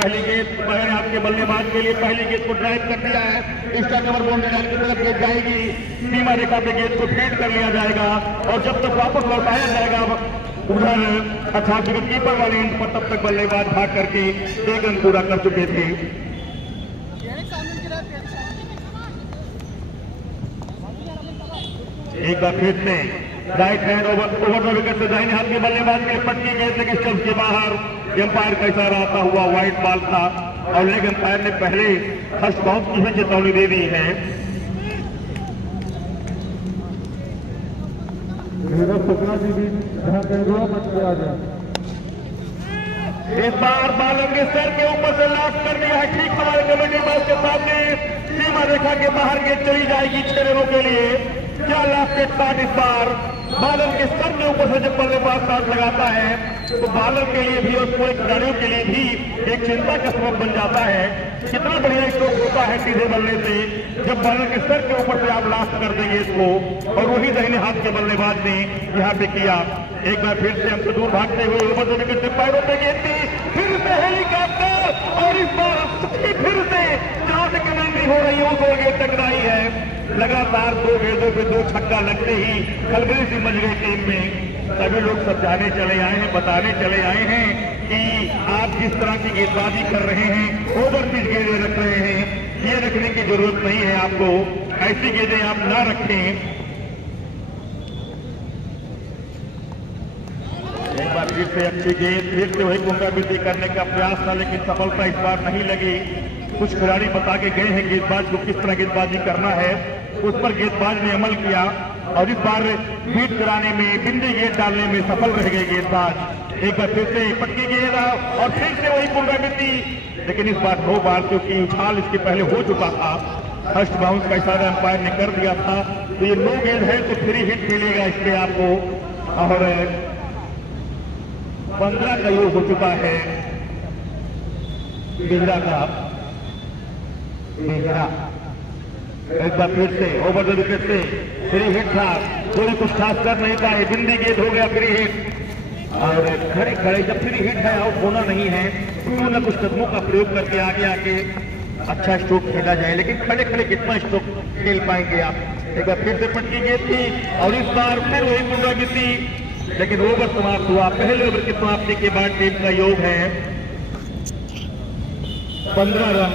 पहली गेंद पहले आपके बल्लेबाज के लिए पहली गेंद को ड्राइव कर दिया है। इसका कवर बाउंड्री लाइन की तरफ गेंद जाएगी, सीमा रेखा पे गेंद को फीड कर लिया जाएगा और जब तक वापस लौटाया जाएगा उधर अर्थात विकेट कीपर वाले एंड पर, तब तक बल्लेबाज भाग करके 1 रन पूरा कर चुके थे। एक बार फिर से right hand over the wicket से दाहिने हाथ के बल्लेबाज के पट्टी गेंद लेके स्टंप के बाहर एम्पायर का इशारा आता हुआ व्हाइट बॉल था और लेग एम्पायर ने पहले फर्स्ट बाउंस की भी चेतावनी दे दी है। इस बार बालम के सर के ऊपर से लॉक कर दिया है, ठीक हमारे कमेटी बॉक्स के सामने सीमा रेखा के बाहर गेंद चली जाएगी 6 रनों के लिए। क्या लास्ट के साथ इस बार बालम के सर के ऊपर से जब बल्लेबाज शॉट लगाता है तो बालम के लिए भी और पूरे खिलाड़ियों के लिए भी एक चिंता का सबब बन जाता है। कितना बढ़िया स्ट्रोक होता है सीधे बल्ले से जब बालम के सर के ऊपर से आप लास्ट कर देंगे इसको, और वही दाहिने हाथ के बल्लेबाज ने यहाँ पे किया। एक बार फिर से हमसे दूर भागते हुए ऊपर विकेट से पैरों पे गेंद थी, फिर से हेलीकॉप्टर और इस बार फिर से जहां से कमेंट्री हो रही है वो गेंद टकराई है। लगातार 2 गेंदों पे 2 छक्का लगते ही खलबली सी मच गई टीम में। सभी लोग समझाने चले आए हैं, बताने चले आए हैं कि आप जिस तरह की गेंदबाजी कर रहे हैं ओवर पिच गेंदें रख रहे हैं, ये रखने की जरूरत नहीं है आपको, ऐसी गेंदें आप ना रखें। एक बार फिर से अच्छी गेंद, फिर से वही पुनरावृत्ति करने का प्रयास था लेकिन सफलता इस बार नहीं लगी। कुछ खिलाड़ी बता के गए हैं गेंदबाज को किस तरह गेंदबाजी करना है, उस पर गेंदबाज ने अमल किया और इस बार बीट कराने में, बिंदी गेंद डालने में सफल रह गए गेंदबाज। एक बार फिर से पटकी गेंद और फिर से वही पुनरावृत्ति, लेकिन इस बार 2 बार क्योंकि उछाल इसके पहले हो चुका था, फर्स्ट बाउंस का इशारा अंपायर ने कर दिया था, तो ये 9 गेंद है तो फ्री हिट मिलेगा इससे आपको और 15 का योग हो चुका है बिजरा का। एक बार फिर से ओवर द विकेट से फ्री हिट था, कोई कुछ खास कर नहीं था, बिंदी गेंद हो गया फ्री हिट और खड़े खड़े जब फ्री हिट है आउट होना नहीं है तो न कुछ कदमों का प्रयोग करके आगे आके अच्छा स्ट्रोक खेला जाए, लेकिन खड़े खड़े कितना स्ट्रोक खेल पाएंगे आप। एक बार फिर से पटकी गेंद थी और इस बार फिर वही पुनरावृत्ति, लेकिन ओवर समाप्त हुआ। पहले ओवर की समाप्ति के बाद टीम का योग है 15 रन।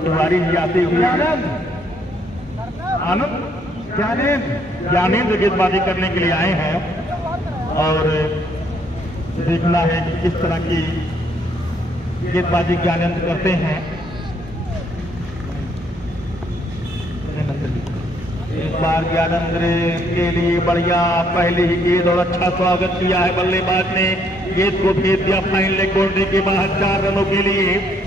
तिवारी जी आते हुए आनंद ज्ञानेंद्र गेंदबाजी करने के लिए आए हैं और देखना है कि किस तरह की गेंदबाजी ज्ञानेंद्र करते हैं। इस बार ज्ञानेंद्र के लिए बढ़िया पहले ही गेंद और अच्छा स्वागत किया है बल्लेबाज ने, गेंद को भेज दिया फाइन लेग बाउंड्री के बाहर 4 रनों के लिए।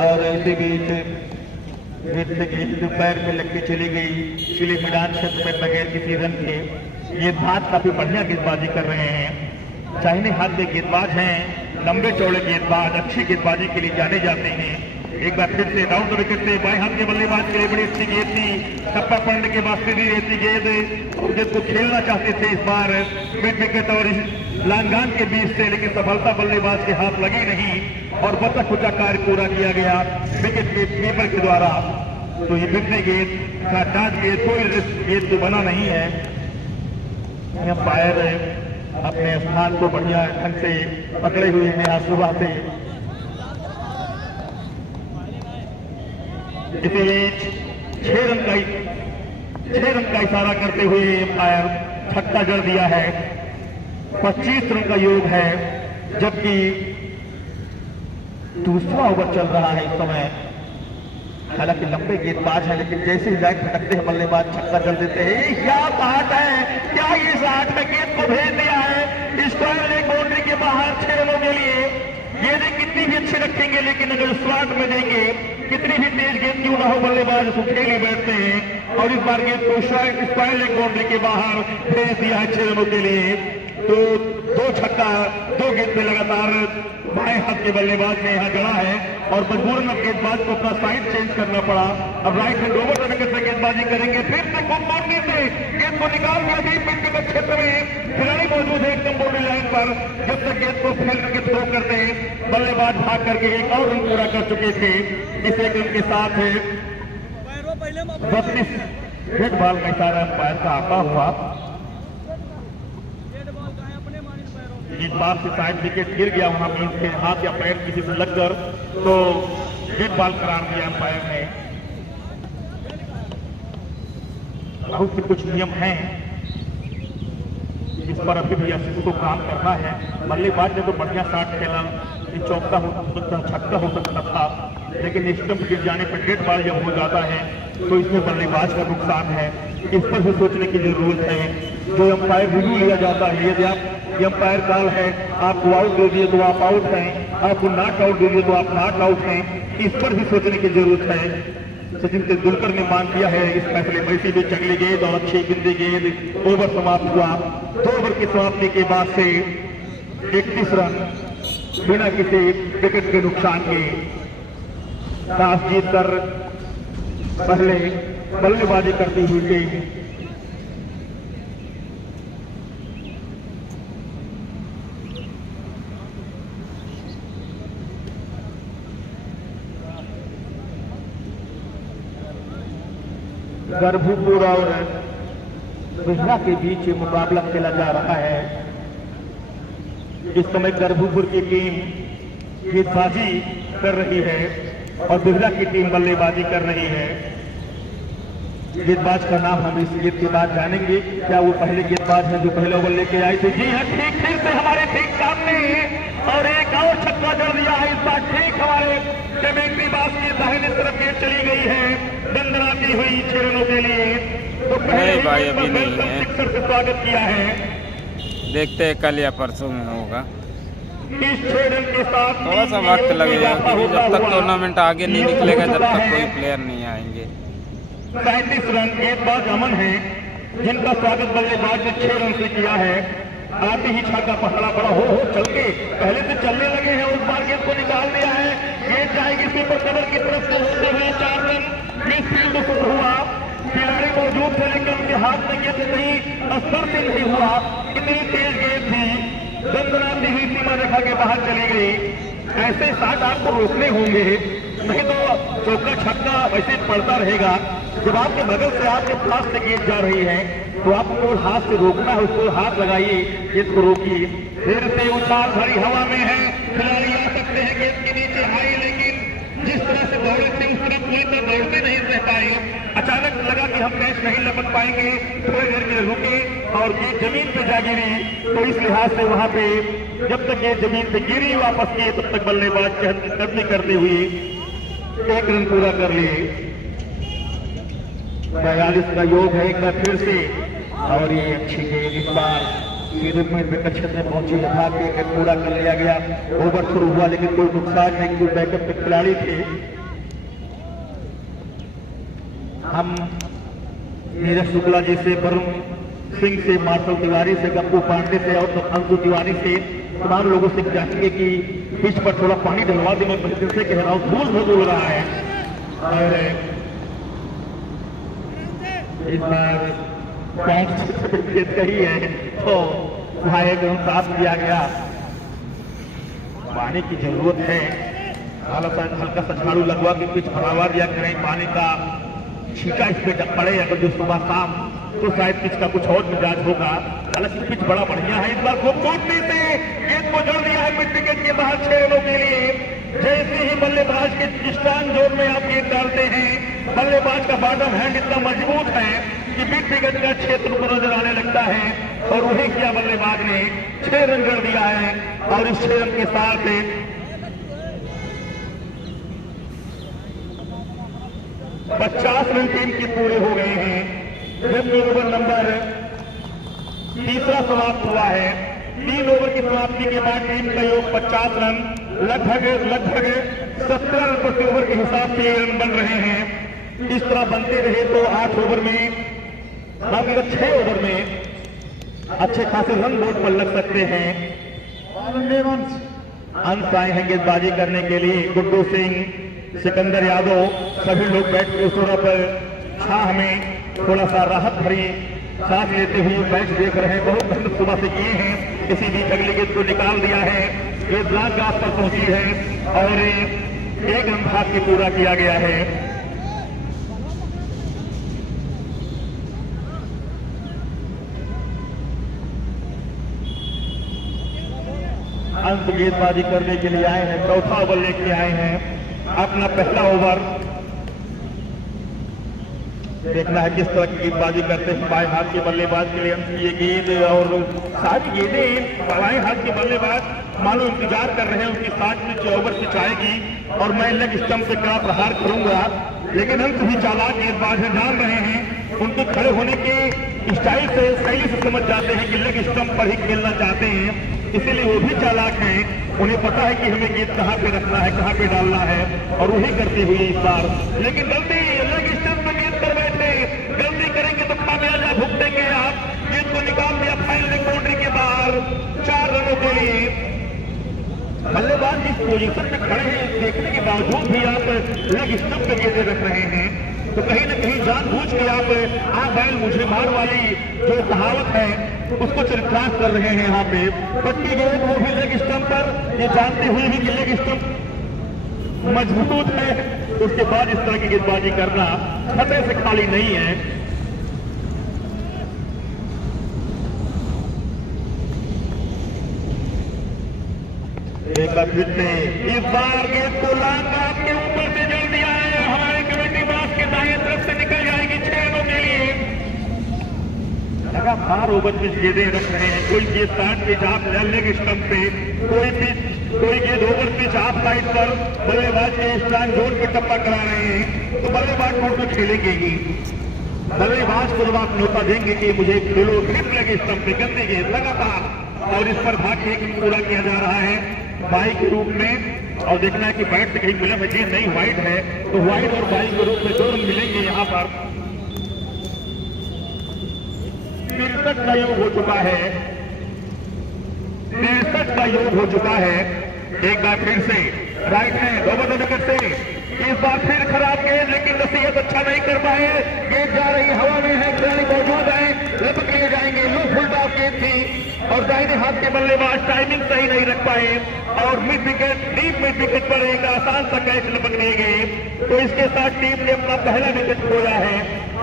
और इसी बीच गेंद पैर में लग के चली गई, इसलिए मैदान क्षेत्र में बगैर किसी रन के गेंदबाज काफी बढ़िया गेंदबाजी कर रहे हैं। दाहिने हाथ के गेंदबाज हैं, लंबे चौड़े गेंदबाज अच्छी गेंदबाजी के लिए जाने जाते हैं। एक बार फिर से डाउन द विकेट से बाएं हाथ के बल्लेबाज के लिए बड़ी अच्छी गेंद थी, टप्पा पड़ने के बाद सीधी रहती गेंद जिसको खेलना चाहते थे इस बार मिड विकेट और लांगान के बीच से, लेकिन सफलता बल्लेबाज के हाथ लगी नहीं और बचा खुचा कार्य पूरा किया गया विकेट कीपर के द्वारा। तो ये बिगड़े गेंद का टाच गेंद, कोई रिस्क गेंद तो बना नहीं है। अंपायर अपने स्थान को बढ़िया ढंग से पकड़े हुए हैं आज सुबह से। इसी बीच 6 रन का इशारा करते हुए अंपायर छक्का जड़ दिया है। 25 रन का योग है जबकि दूसरा ओवर चल रहा है इस समय। हालांकि लंबे गेंदबाज है, लेकिन जैसे ही लाइन भटकते हैं बल्लेबाज छक्का जड़ देते हैं। क्या बात है, क्या इस 8 में गेंद को भेज दिया है स्क्वायर लेग बाउंड्री के बाहर 6 रनों के लिए। गेंदें कितनी भी अच्छी रखेंगे, लेकिन अगर स्लॉट में देंगे, कितनी भी तेज गेंद क्यों ना हो, बल्लेबाज उसको खेल ही बैठते हैं। और इस बार गेंद को स्क्वायर लेग बाउंड्री के बाहर भेज दिया है 6 रनों के लिए। तो 2 छक्का 2 गेंद में लगातार बाएं हाथ के बल्लेबाज ने यहां जड़ा है और मजबूरन अब गेंदबाज को अपना साइड चेंज करना पड़ा। अब राइट हैंड ओवर तरीके से गेंदबाजी करेंगे, फिर से खूब मारने से गेंद को निकाल दिया डीप व्यक्तिगत क्षेत्र में। खिलाड़ी मौजूद है एकदम बाउंड्री लाइन पर, जब तक गेंद को फील्ड के थ्रो करते हैं बल्लेबाज भाग करके एक और रन पूरा कर चुके थे। इस एक रन के साथ 32 रेड बॉल का इशारा अंपायर का आता हुआ। एक बार से शायद विकेट गिर गया वहां पे, उनके हाथ या पैर किसी से लगकर, तो रेड बॉल करार दिया अंपायर ने। बहुत से कुछ नियम हैं जिस पर अभी भी आशीष को काम करना है। बल्लेबाज ने तो बढ़िया शॉट खेला, ये चौका हो सकता, छक्का हो सकता था, लेकिन स्टंप गिर जाने पर डेड बॉल जब हो जाता है तो इसमें बल्लेबाज का नुकसान है। इस पर भी सोचने की जरूरत है। जो अंपायर रिव्यू लिया जाता है, यदि आप अंपायर कॉल है, आपको आउट दे दिए तो आप आउट हैं, आपको नॉट आउट दे दिए तो आप नॉट आउट हैं, इस पर भी सोचने की जरूरत है। सचिन तेंदुलकर ने मान किया है इस फैसले में। इसी बीच अगली गेंद और अच्छी गिनती गेंद, ओवर समाप्त हुआ। 2 ओवर की समाप्ति के बाद से 31 रन बिना किसी विकेट के नुकसान के टॉस जीतकर पहले बल्लेबाजी करती हुई टीम गर्भूपुर और बिजला के बीच मुकाबला खेला जा रहा है। इस समय गर्भूपुर की टीम गेंदबाजी कर रही है और बिजला की टीम बल्लेबाजी कर रही है। गेंदबाज का नाम हम इस गेंद के बाद जानेंगे। क्या वो पहले गेंदबाज हैं जो पहले ओवर लेके आए थे? जी हाँ, ठीक फिर से हमारे ठीक सामने, और एक और छक्का जड़ दिया है इस बार ठीक हमारे कमेंट्री बॉक्स की दाहिने तरफ गेंद चली गई है दंदनाती हुई 6 रनों के लिए। तो पहले भाई अभी नहीं है, सिक्सर से स्वागत किया है। देखते हैं कल या परसों में होगा। इस 6 रन के साथ थोड़ा सा वक्त लगेगा, क्योंकि जब तक टूर्नामेंट आगे नहीं निकलेगा जब तक कोई प्लेयर नहीं आएंगे। 37 रन गेंदबाज अमन है, जिनका स्वागत बल्लेबाज ने 6 रन से किया है। आते ही छक्का पकड़ा बड़ा हो चल के पहले से चलने लगे हैं, उस बार गेंद को निकाल दिया है। गेंद जाएगी सुपर कवर की तरफ से होते हुए 4 रन। मिस फील्ड शुरू हुआ, खिलाड़ी मौजूद थे लेकिन उनके हाथ में गेंद नहीं, असर से नहीं हुआ। इतनी तेज गेंद थी, दंदनाती हुई सीमा रेखा के बाहर चली गई। ऐसे शॉट आपको रोकने होंगे, नहीं तो चौका छक्का वैसे पड़ता रहेगा। जब आपके बगल से आपके पास से गेंद जा रही है तो आपको हाथ से रोकना है, उसको हाथ लगाइए, गेंद को रोकिए। फिर से उछाल भरी हवा में है, खिलाड़ी आ सकते हैं गेंद के नीचे आई, लेकिन जिस तरह से दौड़े थे उस तरह पूरी तरह दौड़ते नहीं रह पाए। अचानक लगा कि हम कैच नहीं लपक पाएंगे, थोड़ी देर के लिए रुके और गेंद जमीन पे जा गिरी। तो इस लिहाज से वहां पे जब तक गेंद जमीन पे गिरी वापस किए तब तक बल्लेबाज कदमी करते हुए 1 रन पूरा कर लिए। 42 का योग है एक बार फिर से, और ये अच्छी गेंद इस बार विकेट क्षेत्र में पहुंची, भाग के विकेट पूरा कर लिया गया। ओवर शुरू हुआ लेकिन कोई नुकसान नहीं, कोई बैकअप के खिलाड़ी थे। हम नीरज शुक्ला जी से, वरुण सिंह से, मार्शल तिवारी से, गप्पू पांडे से और अंशु तिवारी से, तमाम लोगों से चाहेंगे कि पिच पर थोड़ा पानी डलवा दें। मैं दिल से कह रहा हूँ, धूल बहुत उड़ रहा है। और इस बार पॉइंट कही है तो वहां एक साफ किया गया। पानी की जरूरत है, हल्का सा झाड़ू लगवा के पिच बढ़ावा दिया करें, पानी का छींटा इस पे पड़े अगर जो सुबह शाम, तो शायद पिच का कुछ और मिजाज होगा। हालांकि पिच बड़ा बढ़िया है। इस बार खूबसूरती से गेंद को जड़ दिया है मिड विकेट के बाहर 6 रनों के लिए। जैसे ही बल्लेबाज के स्ट्रांग जोन में आप गेंद डालते हैं, बल्लेबाज का बॉटम हैंड इतना मजबूत है कि मिड विकेट का क्षेत्र को नजर आने लगता है और वही किया बल्लेबाज ने 6 रन कर दिया है और इस 6 रन के साथ 50 रन टीम की पूरे हो गए हैं। जबकि ओवर नंबर तीसरा समाप्त हुआ है। 3 ओवर की समाप्ति के बाद टीम का योग 50 रन, लगभग 17 रन प्रति ओवर के हिसाब से रन बन रहे हैं। इस तरह बनते रहे तो 8 ओवर में, 6 ओवर में अच्छे खासे रन बोर्ड पर लग सकते हैं। अंश आए हैं गेंदबाजी करने के लिए। गुड्डू सिंह, सिकंदर यादव, सभी लोग बैठ के उस ओर पर छाह में थोड़ा सा राहत भरी सांस लेते हुए मैच देख रहे हैं। बहुत मेहनत सुबह से किए हैं। इसी बीच अगली गेंद को निकाल दिया है। गेंद लाल घास पर पहुंची है और 1 रन भाग के पूरा किया गया है। अंत गेंदबाजी करने के लिए आए हैं। चौथा ओवर लेके आए हैं। अपना पहला ओवर देखना है किस तरह की गेंदबाजी करते हैं बाएं हाथ के बल्लेबाज के लिए। अंत की ये गेंद और सारी गेंदें बाएं हाथ के बल्लेबाज मानो इंतजार कर रहे हैं उनकी 7 पिच ओवर पिच आएगी और मैं लेग स्टंप से क्या प्रहार करूंगा। लेकिन अंत भी चालाक गेंदबाज है, जान रहे हैं उनके खड़े होने के स्टाइल से, शैली से समझ जाते हैं कि लेग स्टंप पर ही खेलना चाहते हैं। इसीलिए वो भी चालाक हैं। उन्हें पता है कि हमें गेंद कहां पे रखना है, कहां पे डालना है और वही करते हुए इस बार। लेकिन गलती लेग स्टंप में गेंद कर बैठे, गलती करेंगे तो खामियाजा भुगतेंगे आप। गेंद को निकाल दिया फाइनल बाउंड्री के बाहर 4 रनों के लिए। बल्लेबाज जिस पोजीशन में खड़े हैं देखने के बावजूद भी आप लेग स्टंप पे गेंदें रख रहे हैं तो कहीं न कहीं जानबूझ के आप बैल मुझे मार वाली जो कहावत है उसको चरितार्थ कर रहे हैं। यहाँ पे पट्टी गेंद वो भी लेग स्टंप पर, ये जानते हुए भी कि लेग स्टंप मजबूत है, उसके बाद इस तरह की गेंदबाजी करना खतरे से खाली नहीं है। एक बार फिर से इस बार गेंद को लांग आपके ऊपर से जड़ दिया है। हमारे कमेटी बॉक्स के दाएं तरफ से निकल जाएगी 6 रनों के लिए। लगातार ओवर पिच गेंदें रख रहे हैं। कोई गेंद 60 पिच आप लेग स्टंप पे, कोई गेंद ओवर पिच आप साइड पर बल्लेबाज के स्ट्राइक जोन पे टप्पा करा रहे हैं तो बल्लेबाज कोर्ट में खेलेंगे ही। बल्लेबाज को जब आप न्योता देंगे कि मुझे खेलो सिर्फ लेग स्टंप पे, गंदी गेंद लगातार और इस पर भाग के पूरा किया जा रहा है बाई के रूप में। और देखना है कि बैट से कहीं मिला है नहीं, वाइड है तो वाइड और बाई के रूप में 2 रन मिलेंगे। यहाँ पर 63 का योग हो चुका है। 63 का योग हो चुका है। एक बार फिर से राइट है 2 विकेट से इस बार फिर खराब गेंद, लेकिन नसीहत अच्छा नहीं कर पाए। गेंद जा रही हवा में है, खिलाड़ी मौजूद है, लपक लिए जाएंगे। लो फुल टॉप गेंद थी और दाहिने हाथ के बल्लेबाज टाइमिंग सही नहीं रख पाए और mid wicket, deep mid wicket पर एक आसान सा कैच लपक लिए गए। तो इसके साथ टीम ने अपना पहला विकेट खोया है।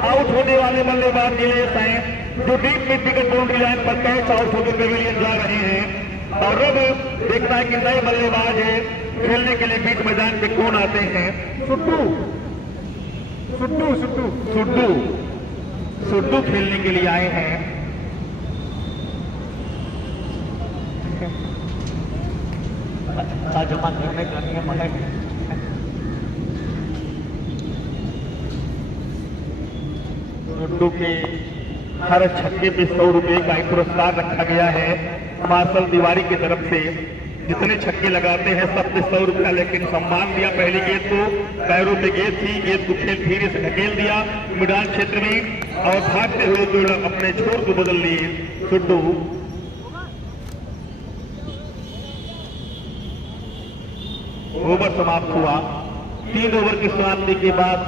आउट होने वाले बल्लेबाज नीलेश हैं जो deep mid wicket boundary line पर कैच आउट होकर पेविलियन जा रहे हैं। और अब देखना है कि नए बल्लेबाज है खेलने के लिए बीच मैदान पे कौन आते हैं। सुड्डू खेलने के लिए आए हैं। जमा करने का नियम है। सुड्डू के हर छक्के पे 100 रुपए का एक पुरस्कार रखा गया है मार्शल तिवारी की तरफ से। जितने छक्के लगाते हैं सब पे 100 रुपया, लेकिन सम्मान दिया। पहली गेंद को पैरों पे गेंद थी, गेंद को खेल धीरे से ढकेल दिया मैदान क्षेत्र में और भागते हुए जो अपने छोर को बदल लिए सुड्डू। ओवर समाप्त हुआ। 3 ओवर की समाप्ति के बाद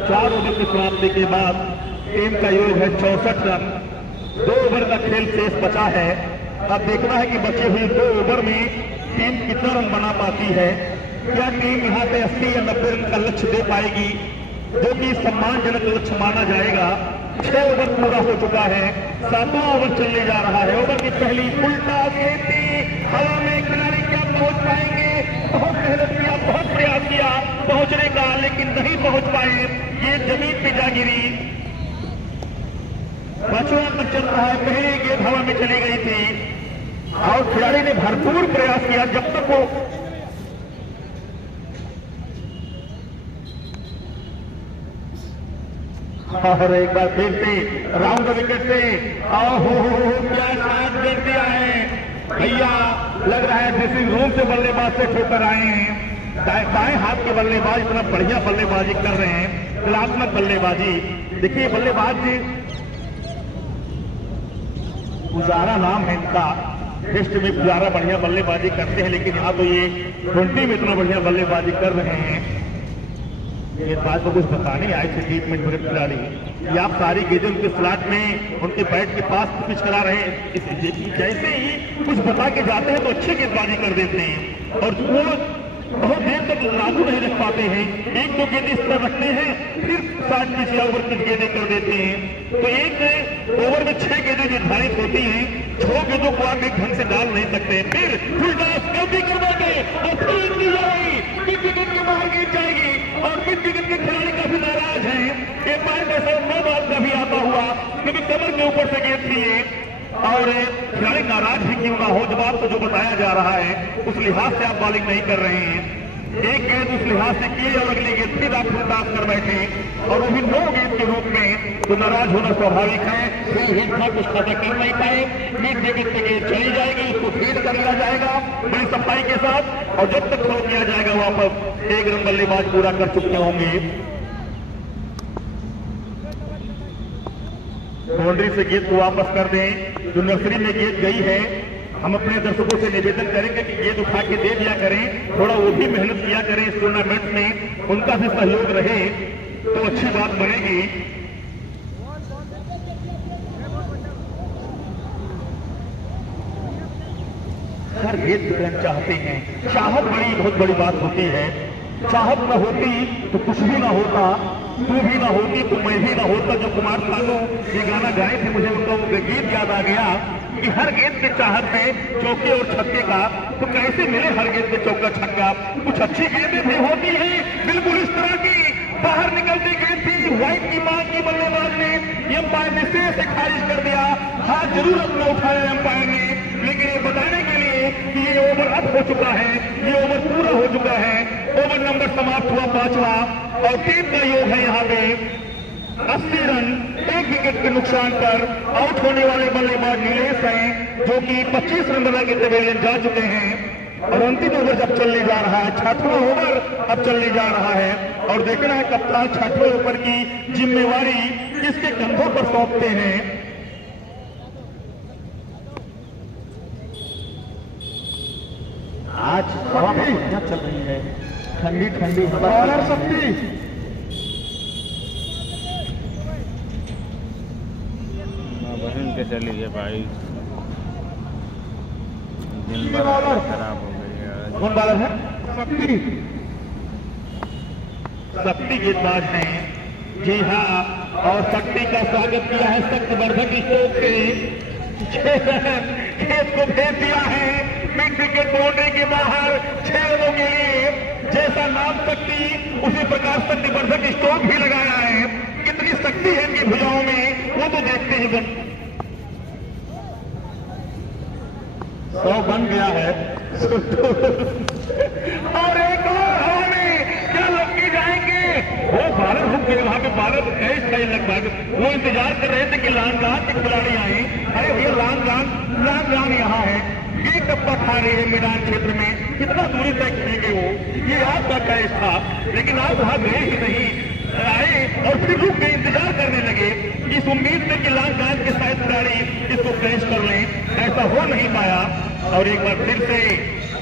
4 ओवर की समाप्ति के बाद टीम का योग है 64 रन। 2 ओवर का खेल शेष बचा है। अब देखना है कि बचे हुए 2 ओवर में टीम कितना रन बना पाती है। क्या टीम यहाँ पे 80 या 90 रन का लक्ष्य दे पाएगी, जो कि सम्मानजनक लक्ष्य माना जाएगा। 6 ओवर पूरा हो चुका है, 7वां ओवर चलने जा रहा है। ओवर की पहली उल्टा गेंद थी हवा में, खिलाड़ी क्या पहुंच पाएंगे? बहुत मेहनत किया, बहुत प्रयास किया पहुंचने का, लेकिन नहीं पहुंच पाए। ये जमीन पे जा गिरी। पांचवा अंक चल रहा है। पहली गेंद हवा में चली गई थी और खिलाड़ी ने भरपूर प्रयास किया जब तक वो और एक बार फिर से राउंड विकेट से क्या शॉट कर दिया है भैया। लग रहा है ड्रेसिंग रूम से बल्लेबाज से ठोकर आए हैं। दाएं हाथ के बल्लेबाज इतना बढ़िया बल्लेबाजी कर रहे हैं, कलात्मक बल्लेबाजी। देखिए बल्लेबाज पुजारा नाम है इनका, टेस्ट में पुजारा बढ़िया बल्लेबाजी करते हैं, लेकिन यहाँ तो ये 20 में इतना बढ़िया बल्लेबाजी कर रहे हैं। ये बात को कुछ बताने आए थे ट्रीटमेंट विकेट खिलाड़ी कि आप सारी गेंदें उनके स्लॉट में उनके बैट के पास पिच करा रहे हैं। जैसे ही कुछ बता के जाते हैं तो अच्छी गेंदबाजी कर देते हैं और वो बहुत देर तक लागू नहीं रख पाते हैं। एक दो गेंदें इस तरह रखते हैं, फिर 60 पिच या ओवर कुछ गेंदें कर देते हैं। तो एक ओवर में 6 गेंदें निर्धारित होती हैं, 6 गेंदों को आप एक ढंग से डाल नहीं सकते। फिर फुल टॉस गलती करवाएंगे और फिर मिड विकेट के बाहर गेंद जाएगी और मिड विकेट के खिलाड़ी काफी नाराज है। एक बार कैसा 9 बार कभी आता हुआ क्योंकि कमर के ऊपर से गेंद थी और खिलाड़ी नाराज भी क्यों ना हो, जवाब तो जो बताया जा रहा है उस लिहाज से आप बॉलिंग नहीं कर रहे हैं। एक गेंद उस लिहाज से की और अगली गेंद फिर आप फुलटास कर बैठे और वो भी 9 गेंद के रूप में, तो नाराज होना स्वाभाविक है। फिर हिटना कुछ खाता कर नहीं पाए, मिड विकेट पे गेंद चली जाएगी, उसको फीड कर लिया जाएगा बड़ी सफाई के साथ और जब तक थ्रो किया जाएगा वापस 1 रन बल्लेबाज पूरा कर चुके होंगे। बाउंड्री से गेंद को वापस कर दें, जो नर्सरी में गेंद गई है। हम अपने दर्शकों से निवेदन करेंगे कि गेंद उठा के दे दिया करें, थोड़ा वो भी मेहनत किया करें इस टूर्नामेंट में, उनका भी सहयोग रहे तो अच्छी बात बनेगी। हर गेंद विकेट चाहते हैं, चाहत बहुत बड़ी बात होती है। चाहत न होती तो कुछ भी ना होता, तू भी ना होती तो मैं भी ना होता। जो कुमार सानू ये गाना गाए थे, मुझे उनका गीत याद आ गया कि हर गेंद के चाहत में चौके और छक्के का, तो कैसे मिले हर गेंद के चौका छक्का। कुछ अच्छी गेंदें भी होती है बिल्कुल इस तरह की, बाहर निकलती गेंद थी, व्हाइट की मांग की बल्लेबाज ने, अंपायर ने सिरे से खारिज कर दिया। हाथ जरूर अपना उठाया अंपायर ने, लेकिन ये बताने के लिए कि ये ओवर अब हो चुका है, ये ओवर पूरा हो चुका है। ओवर नंबर समाप्त हुआ 5वां और टीम का योग है यहाँ पे 80 रन। 1 विकेट के नुकसान पर आउट होने वाले बल्लेबाज नीलेश हैं, जो कि 25 रन बना के पवेलियन जा चुके हैं और अंतिम ओवर जब चलने जा रहा है, 6वां ओवर अब चलने जा रहा है और देखना है कप्तान 6वें ओवर की जिम्मेवारी किसके कंधों पर सौंपते हैं। आज हवा बढ़िया चल रही है, ठंडी ठंडी हवा शक्ति। बहन के चली है भाई, दिन भर खराब हो गई है। कौन बॉलर है? शक्ति गेंदबाज हैं, जी हाँ, और शक्ति का स्वागत किया है शक्तिवर्धक स्ट्रोक से। खेत को भेज दिया है मिड विकेट बाउंड्री के बाहर 6 रनों के लिए। जैसा नाम शक्ति उसी प्रकार शक्तिवर्धक स्ट्रोक भी लगाया है। कितनी शक्ति है इनकी भुजाओं में वो तो देखते ही 100 बन गया है और एक और हवा में क्या लपके जाएंगे। वो बालर रुक गए, वहां पे बालर कैच थे लगभग, वो इंतजार कर रहे थे कि लांगान के खिलाड़ी आए। अरे भैया लांगान यहाँ है, ये टप्पा खा रही है मैदान क्षेत्र में, कितना दूरी तक खेलेंगे वो, ये आपका कैच था लेकिन आप वहां गए ही नहीं, आए और फिर रुक गए, इंतजार करने लगे इस उम्मीद में कि लांगान के शायद खिलाड़ी इसको कैच कर लें। ऐसा हो नहीं पाया और एक बार फिर से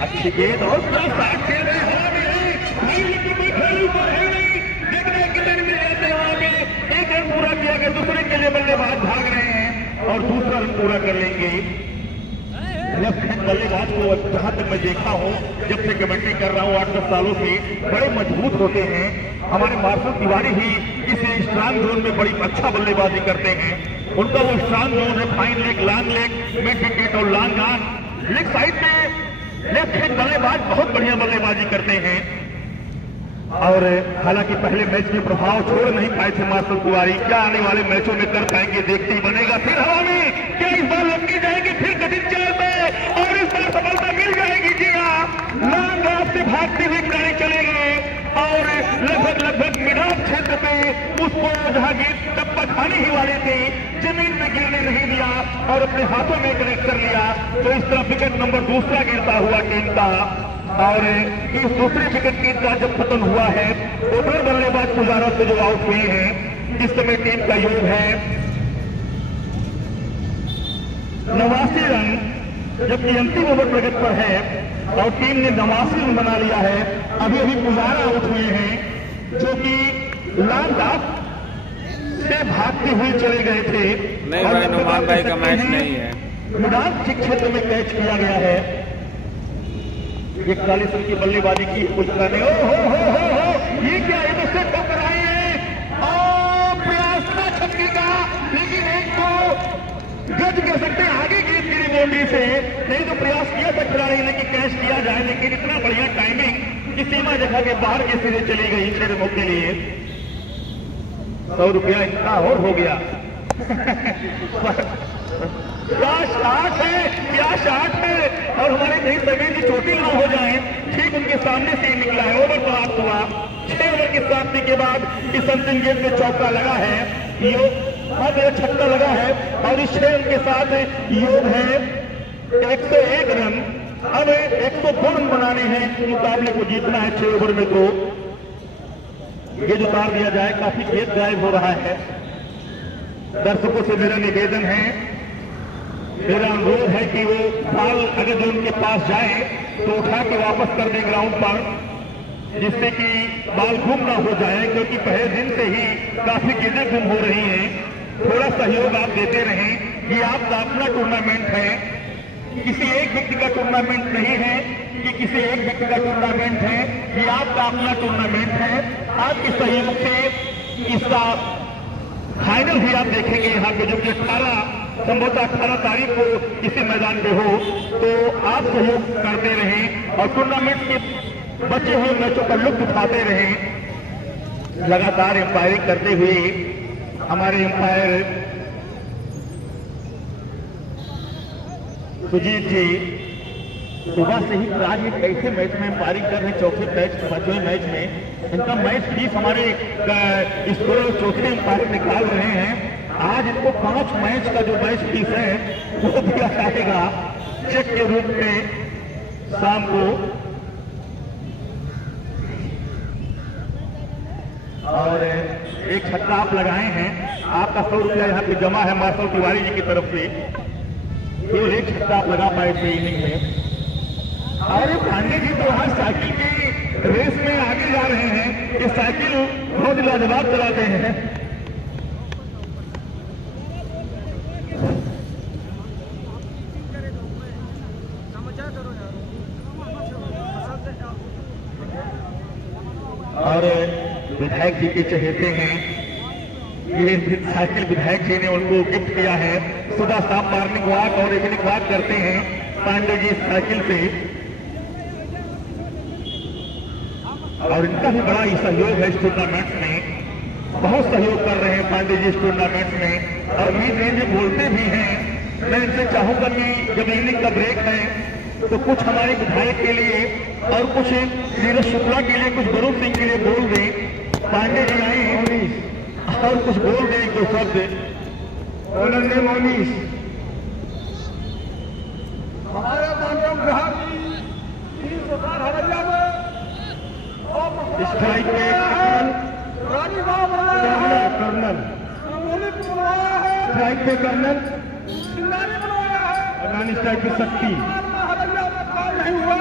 अच्छी गेंद और साथ खेल रहे हवा में है, देखने कितने मिल जाते हैं वहां पे। 1 रन पूरा किया गया, दूसरे के लिए बल्लेबाज भाग रहे हैं और दूसरा रन पूरा कर लेंगे। लेफ्ट हैंड बल्लेबाज को जहां तक मैं देखा हूं, जब से कमेंट्री कर रहा हूं 8-10 सालों से, बड़े मजबूत होते हैं। हमारे मार्शल तिवारी ही इस स्ट्रांग जोन में बड़ी अच्छा बल्लेबाजी करते हैं। उनका वो स्ट्रांग जोन है fine leg, long leg, mid wicket और लॉन्ग ऑन। लेग साइड में लेफ्ट हैंड बल्लेबाज बहुत बढ़िया बल्लेबाजी करते हैं और हालांकि पहले मैच में प्रभाव छोड़ नहीं पाए थे मार्शल तिवारी। क्या आने वाले मैचों में कर पाएंगे, देखते ही बनेगा। फिर हवा में क्या इस बार लपकी जाएगी फिर कठिन चाल में, और इस बार सफलता मिल जाएगी। जी हाँ, लॉन्ग ऑफ से भागते हुए खिलाड़ी चले गए और लगभग मैदान क्षेत्र पे उसको जहां गेंद टप्पा खाने ही वाली थी, जमीन में गिरने नहीं दिया और अपने हाथों में कनेक्ट कर लिया। तो इस तरह विकेट नंबर दूसरा गिरता हुआ टीम का। और इस दूसरे विकेट की जब पतन हुआ है, ओपनर बल्लेबाज पुजारा से जो आउट हुए हैं, इस समय टीम का योग है 89 रन, जबकि अंतिम ओवर प्रगति पर है और टीम ने 89 रन बना लिया है। अभी पुजारा आउट हुए हैं जो कि लॉन्ग ऑफ से भागते हुए चले गए थे। नहीं भाई, नुमान भाई का मैच नहीं है। मैदान के क्षेत्र में कैच किया गया है। 41 रन की बल्लेबाजी की पुजारा ने। हो ये क्या है, तो से ठोकर आई है और प्रयास था छक्के का, लेकिन एक तो गज कह सकते हैं आगे गेंद गिरी बाउंड्री से। नहीं तो प्रयास किया था खिलाड़ी ने कि कैच किया जाए, लेकिन इतना बढ़िया टाइमिंग कि सीमा रेखा के बाहर के सिरे चली गई 6 रनों के लिए। 100 रुपया इतना और हो गया। क्या शाट है, क्या शाट है। और हमारे नहीं सभी जी चोटिल ना हो जाए, ठीक उनके सामने से निकला है। ओवर समाप्त हुआ। 6 ओवर की समाप्ति के बाद इस अंतिम गेंद में चौका लगा है, योग छक्का लगा है और इस 6 रन के साथ योग है 101 रन। अब 102 रन बनाने हैं, मुकाबले को जीतना है 6 ओवर में। तो ये जो उतार दिया जाए, काफी खेत गायब हो रहा है। दर्शकों से मेरा निवेदन है, मेरा अनुरोध है कि वो बॉल अगर जो उनके पास जाए तो उठा के वापस कर दें ग्राउंड पर, जिससे कि बॉल गुम ना हो जाए, क्योंकि पहले दिन से ही काफी गेंदें गुम हो रही हैं। थोड़ा सहयोग आप देते रहें। ये आपका अपना टूर्नामेंट है, किसी एक व्यक्ति का टूर्नामेंट नहीं है कि किसी एक व्यक्ति का टूर्नामेंट है, ये आपका अपना टूर्नामेंट है। आपके सहयोग से इसका फाइनल भी आप देखेंगे यहाँ पे, जो कि 18 तारीख को किसी मैदान पे हो। तो आप सहयोग करते रहें और टूर्नामेंट के बचे हुए मैचों का लुत्फ उठाते रहें। लगातार एम्पायरिंग करते हुए हमारे एम्पायर सुजीत जी सुबह से ही आज एक ऐसे मैच में एम्पायरिंग कर रहे हैं, चौथे मैच 5वें मैच में इनका मैच फीस हमारे स्कोर चौथे एम्पायर निकाल रहे हैं। आज इनको 5 मैच का जो मैच फीस है वो दिया जाएगा चेक के रूप में शाम को। और एक छक्का आप लगाए हैं, आपका 100 रुपया यहाँ पे जमा है मार्शल तिवारी जी की तरफ से। केवल एक छक्का आप लगा पाए थे इनिंग में। और ये पांडे जी तो वहां साइकिल की रेस में आगे जा रहे हैं। ये साइकिल बहुत लाजवाब चलाते हैं। और विधायक जी के चहेते हैं, ये साइकिल विधायक जी ने उनको गिफ्ट किया है। सुबह शाम मॉर्निंग वॉक और इवनिंग वॉक करते हैं पांडे जी साइकिल से, और इनका भी बड़ा ही सहयोग है इस टूर्नामेंट में। बहुत सहयोग कर रहे हैं पांडे जी इस टूर्नामेंट में, और ये बोलते भी हैं। मैं इनसे चाहूंगा कि जब इवनिंग का ब्रेक है तो कुछ हमारे विधायक के लिए और कुछ नीरज शुक्ला के लिए, कुछ वरुण सिंह के लिए बोल दें। पांडे जी आए हैं और कुछ बोल दें, एक दो शब्द। मोनीश हमारे मानव ग्राहक स्ट्राइक पे कर्नल, स्ट्राइक पे कर्नल, रन स्ट्राइक पे शक्ति। नहीं हुआ,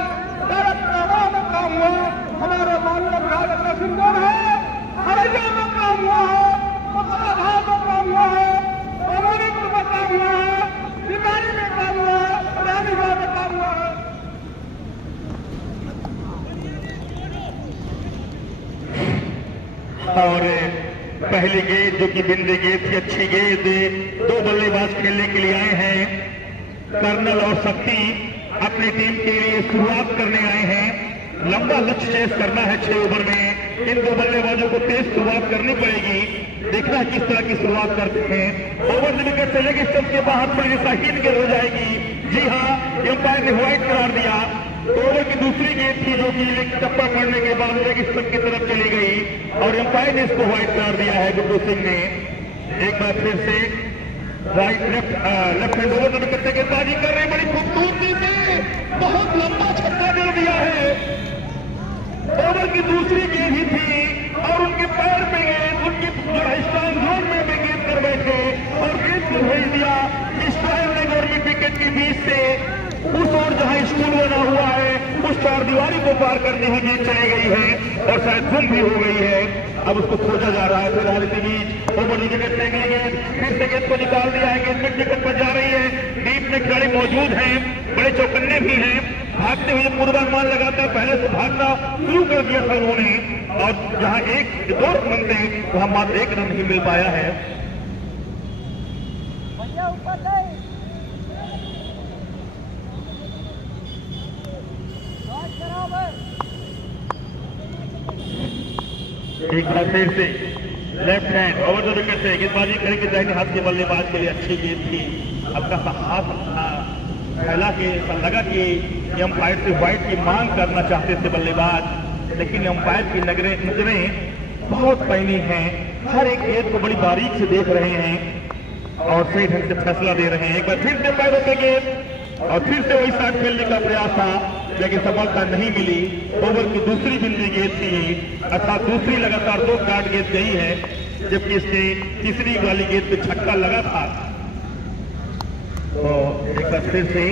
में काम हुआ। हमारे मानव ग्राहक का सुंदर है, हरैया में काम हुआ है, मकराधार में काम हुआ है, अमरीपुर में काम हुआ है, बीमारी में काम हुआ है, रानीगढ़ में काम हुआ है। और पहली गेंद जो कि बिंदी गेंद थी, अच्छी गेंद, 2 बल्लेबाज खेलने के लिए आए हैं। कर्नल और शक्ति अपनी टीम के लिए शुरुआत करने आए हैं। लंबा लक्ष्य चेस करना है 6 ओवर में। इन 2 बल्लेबाजों को तेज शुरुआत करनी पड़ेगी। देखना है किस तरह की शुरुआत करते हैं। ओवर से विकेट चलेगी, स्टंप के बाहर थोड़ी साहिन गेंद हो जाएगी। जी हाँ, अंपायर ने व्हाइट करार दिया। ओवर की दूसरी गेंद थी जो कि टप्पा पड़ने के बाद लेग स्टंप की तरफ चली गई और अंपायर ने इसको व्हाइट करार दिया है गुड्डू सिंह ने। एक बार फिर से राइट लेफ्ट हैंड ओवर में करते गेंदबाजी कर रहे, बड़ी खूबसूरती से बहुत लंबा छक्का दे दिया है। ओवर की दूसरी गेंद ही थी और उनके पैर पे गेंद, उनकी स्ट्राइक जोन में भी गेंद कर बैठे और गेंद को भेज दिया स्क्वायर लेग और मिड विकेट के बीच से उस ओर जहां स्कूल बना हुआ है उस चार दीवारी को पार करने हुई गेंद चली गई है और शायद गुम भी हो गई है। अब उसको खोजा जा रहा है। फिलहाल इसी बीच ओवर विकेट लेंगे गेंद, फिर से गेंद को निकाल दिया है। गेंद मिड विकेट पर जा रही है। डीप में खिलाड़ी मौजूद हैं, बड़े चौकन्ने भी हैं। भागते हुए पूर्वानुमान लगाते हैं, पहले से भागना शुरू कर दिया था उन्होंने और जहां 1-2 रन थे वहां मात्र 1 रन ही मिल पाया है। एक बार फिर से left hand over the wicket से गेंदबाजी करेंगे दाहिने हाथ के बल्लेबाज के लिए। अच्छी गेंद थी, हल्का सा हाथ फैला के ऐसा लगा कि अंपायर से व्हाइट की मांग करना चाहते थे बल्लेबाज, लेकिन अंपायर की नजरें बहुत पैनी हैं। हर एक गेंद को बड़ी बारीक से देख रहे हैं और सही ढंग से फैसला दे रहे हैं। एक बार फिर से पैरों पे गेंद और फिर से वही शॉट खेलने का प्रयास था लेकिन सफलता नहीं मिली। ओवर की दूसरी बिंदी गेंद थी, अर्थात दूसरी लगातार 2 शॉट गेंद गई है, जबकि इसके तीसरी वाली गेंद पे छक्का लगा था। तो एक बार फिर से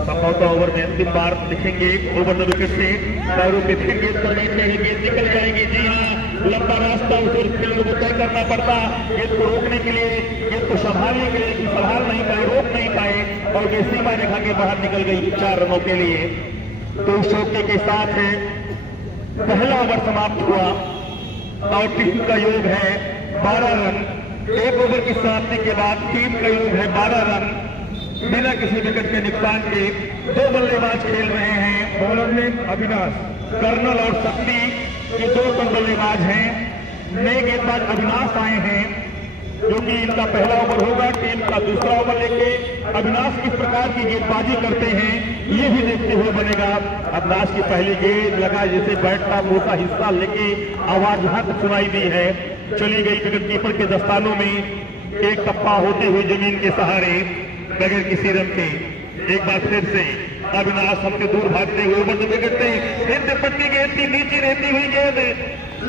सफलता ओवर में अंतिम बार लिखेंगे ओवर द विकेट से पैरों पे फिर गेंद कर बैठे हैं, गेंद निकल जाएगी। जी हाँ, लंबा रास्ता उसे फील्ड को तय करना पड़ता गेंद को रोकने के लिए, गेंद को संभालने के लिए, संभाल नहीं पाए, रोक नहीं पाए और ये सीमा रेखा के बाहर निकल गई 4 रनों के लिए। तो इस चौके के साथ पहला ओवर समाप्त हुआ और टीम का योग है 12 रन। 1 ओवर की समाप्ति के बाद टीम का योग है 12 रन बिना किसी विकेट के नुकसान के। 2 बल्लेबाज खेल रहे हैं, बॉलर में अविनाश, कर्नल और शक्ति ये 2 बल्लेबाज हैं। नए गेंदबाज अविनाश आए हैं जो कि इनका पहला ओवर होगा। टीम का दूसरा ओवर लेके अविनाश किस प्रकार की गेंदबाजी करते हैं ये भी देखते हुए बनेगा। अविनाश की पहली गेंद लगा जैसे बैट का मोटा हिस्सा लेके आवाज यहां तक सुनाई दी है, चली गई विकेट कीपर के दस्तानों में, एक टप्पा होते हुए जमीन के सहारे बगैर किसी रन के। एक बार फिर से अविनाश सबसे दूर भागते हुए ओवर द विकेट से गेंद पट्टी गेंद की नीचे रहती हुई गेंद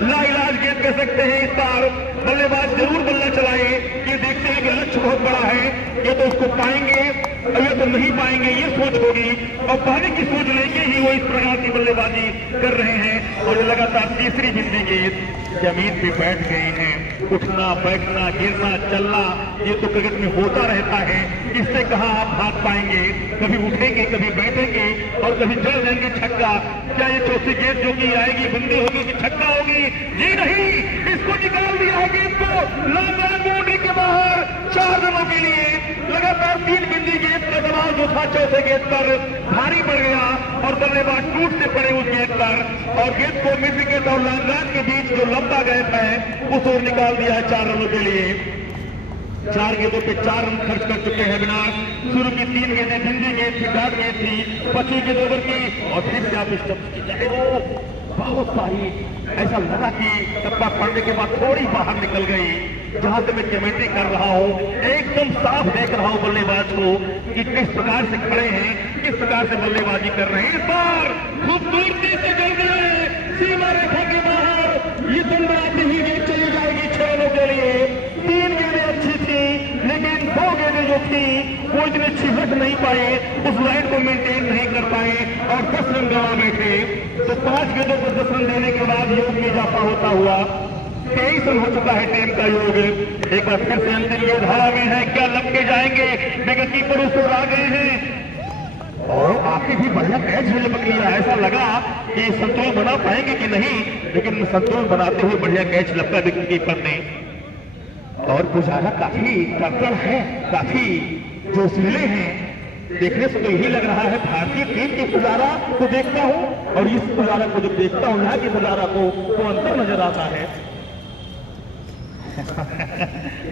लाइलाज गेंद कह सकते हैं। इस बार बल्लेबाज जरूर बल्ला चलाए, ये देखते हैं कि लक्ष्य बहुत बड़ा है, ये तो उसको पाएंगे और ये तो नहीं पाएंगे, ये सोच होगी और पाने की सोच लेके ही वो इस प्रकार की बल्लेबाजी कर रहे हैं। और ये लगातार तीसरी बिंदी गेंद जमीन पे बैठ गए हैं। उठना बैठना गिरना चलना ये तो क्रिकेट में होता रहता है, इससे कहाँ आप भाग पाएंगे। कभी उठेंगे, कभी बैठेंगे और कभी चल जाएंगे छक्का। क्या ये चौथी गेंद जो कि आएगी बिंदी होगी कि छक्का होगी? जी नहीं, इसको निकाल दिया है गेंद को लंबा बाउंड्री के बाहर 4 रनों के लिए। लगातार 3 बिंदी गेंद का दबाव जो था चौथे गेंद पर भारी पड़ गया और बल्लेबाज टूट से पड़े उस गेंद पर और गेंद को मिड विकेट और लॉन्ग के बीच जो लंबा गैप है उस ओर निकाल दिया है 4 रनों के लिए। 4 गेंदों पे 4 रन खर्च कर चुके हैं अविनाश। शुरू की 3 गेंदें बिंदी गेंद थी, डॉट गेंद थी, 25 गेंद ओवर की और फिर से आप स्टंप की जाए वो बहुत सारी ऐसा लगा कि टप्पा पड़ने के बाद थोड़ी बाहर निकल गई। जहां से मैं कमेंट्री कर रहा हूं एकदम साफ देख रहा हूं बल्लेबाज को कि किस प्रकार से खड़े हैं, किस प्रकार से बल्लेबाजी कर रहे हैं। इस बार खूबसूरती से चल गए सीमा रेखा के बाहर, ये बन बनाते ही गेंद चली जाएगी 6 रनों के लिए। 3 गेंदें अच्छी थी लेकिन 2 गेंदें जो थी वो इतने छिपक नहीं पाए, उस लाइन को मेंटेन नहीं कर पाए और 10 रन गंवा बैठे। तो 5 गेंदों को 10 रन देने के बाद योग में इजाफा होता हुआ 23 रन हो चुका है टीम का योग। एक बार फिर से अंतिम गेंद हवा में है, क्या लपके जाएंगे? विकेट कीपर उस ओर आ गए हैं और आके भी बढ़िया कैच भी लपक लिया। ऐसा लगा कि संतुलन बना पाएंगे कि नहीं, लेकिन संतुलन बनाते हुए बढ़िया कैच लपका विकेट कीपर ने। और गुजारा काफी तगड़ा है, काफी जोशीले हैं देखने से तो यही लग रहा है भारतीय टीम के पुजारा को देखता हूं और इस पुजारा को जब देखता हूं यहाँ के पुजारा को तो अंतर नजर आता है।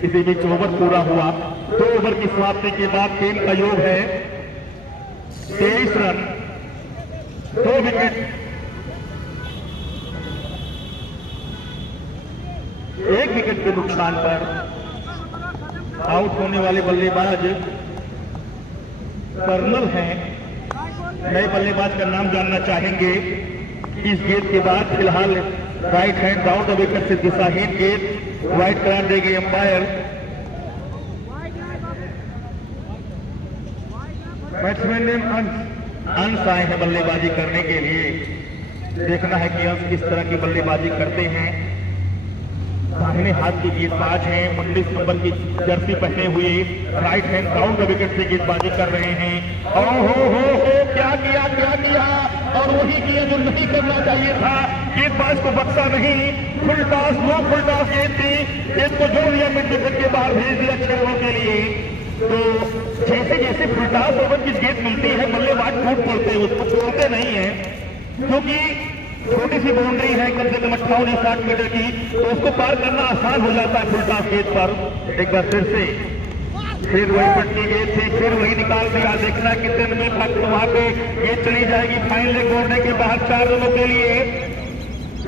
इसी बीच ओवर पूरा हुआ। 2 ओवर की समाप्ति के बाद टीम का योग है 23 रन, 2 विकेट। एक विकेट के नुकसान पर आउट होने वाले बल्लेबाज कर्नल हैं। नए बल्लेबाज का नाम जानना चाहेंगे। इस गेंद के बाद फिलहाल right hand down the wicket से दिशाहीन गेंद वाइड करार देंगे अंपायर। बैट्समैन ने अंश आए हैं बल्लेबाजी करने के लिए। देखना है कि अंश किस तरह की बल्लेबाजी करते हैं। दाहिने हाथ की गेंदबाज हैं, 19 नंबर की जर्सी पहने हुए right hand down the wicket से गेंदबाजी कर रहे हैं। ओ हो क्या किया और वही किया जो नहीं करना चाहिए था। गेंदबाज को बख्शा नहीं, फुल टॉस गेंद थी, गेंद को जोड़ दिया, मिड विकेट के बाहर भेज दिया 6 रनों के लिए। तो जैसे फुल टॉस ओवर की गेंद मिलती है बल्लेबाज टूट पड़ते हैं, उसको छोड़ते नहीं है क्योंकि छोटी सी बाउंड्री है कम से कम 58-60 मीटर की, तो उसको पार करना आसान हो जाता है फुल टॉस गेंद पर। एक बार फिर वही पट्टी गेंद थी, फिर वही निकाल दिया। देखना कितने मिनट तक वहां पे गेंद चली जाएगी। फाइनल छोड़ने के बाद 4 रनों के लिए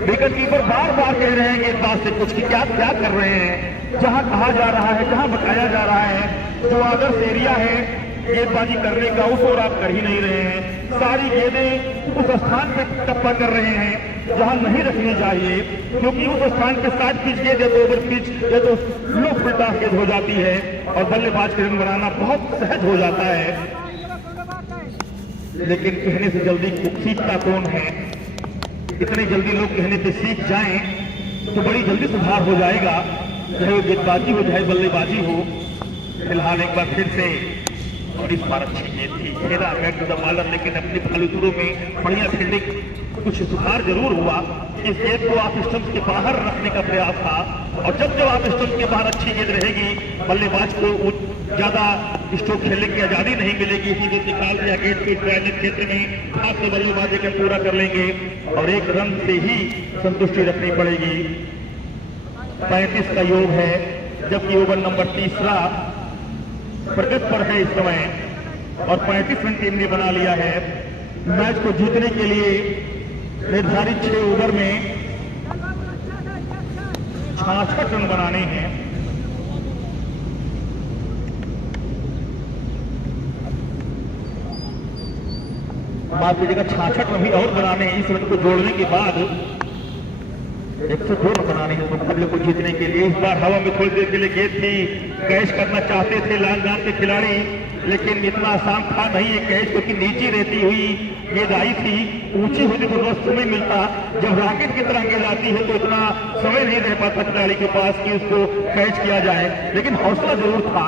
विकेट कीपर बार बार कह रहे हैं गेंदबाज से कुछ कि क्या कर रहे हैं। जहां कहा जा रहा है, जहां बताया जा रहा है जो आदर्श एरिया है गेंदबाजी करने का, उस ओर आप कर ही नहीं रहे हैं। सारी गेंदें उस स्थान पे टप्पा कर रहे हैं जहां नहीं रखनी चाहिए, क्योंकि उस स्थान के साथ पिच गेंद या तो ओवर पिच या तो लो फुल टॉस गेंद हो जाती है और बल्लेबाज के रन बनाना बहुत सहज हो जाता है। लेकिन कहने से जल्दी सीखता कौन है। इतने जल्दी लोग कहने से सीख जाएं तो बड़ी जल्दी सुधार हो जाएगा, चाहे वो गेंदबाजी हो चाहे बल्लेबाजी हो। फिलहाल एक बार फिर से और इस बार अच्छी गेंद थी, खेला बैक टू द बॉलर, लेकिन अपने फालतूरों में बढ़िया फील्डिंग कुछ सुधार जरूर हुआ। इस गेंद को ऑफ स्टंप के बाहर रखने का प्रयास था और जब ऑफ स्टंप के बाहर अच्छी गेंद रहेगी बल्लेबाज को ज्यादा स्ट्रोक खेलने की आजादी नहीं मिलेगी। इसी को निकाल दिया गेंद के ट्रायलेट क्षेत्र में, हाथ से बल्लेबाजी का पूरा कर लेंगे और 1 रन से ही संतुष्टि रखनी पड़ेगी। 35 का योग है, जबकि ओवर नंबर 3 प्रगति पर है इस समय और 35 रन टीम ने बना लिया है। मैच को जीतने के लिए निर्धारित 6 ओवर में 66 रन बनाने हैं। माफ कीजिएगा, 66 रन भी और बनाने हैं। इस रन को जोड़ने के बाद 102 रन बनाने हैं मुकाबले को जीतने के लिए। इस बार हवा में थोड़ी देर के लिए गेंद थी, कैच करना चाहते थे लालगान के खिलाड़ी, लेकिन इतना आसान था नहीं ये कैच, क्योंकि नीचे रहती हुई गेंद आई थी। ऊंची होने को बहुत समय मिलता, जब रॉकेट की तरह गेंद आती है तो इतना समय नहीं रह पाता खिलाड़ी के पास कि उसको कैच किया जाए, लेकिन हौसला जरूर था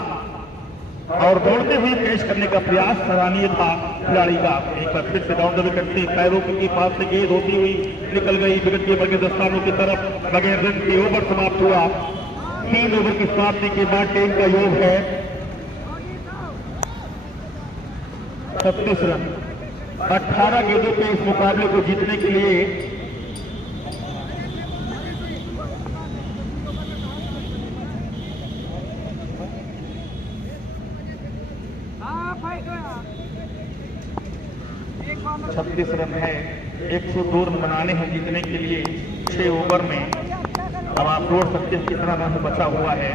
और दौड़ते हुए कैच करने का प्रयास सराहनीय था खिलाड़ी का। एक बार फिर से डाउन द विकेट से पैरों के पास से गेंद होती हुई निकल गई विकेट कीपर के दस्तानों की तरफ, बगैर रन के ओवर समाप्त हुआ। 3 ओवर की समाप्ति के बाद टीम का योग है 36 रन। 18 गेंदों पे इस मुकाबले को जीतने के लिए छत्तीस रन है। 102 रन बनाने हैं जीतने के लिए 6 ओवर में। अब आप जोड़ सकते हैं कितना रन बचा हुआ है।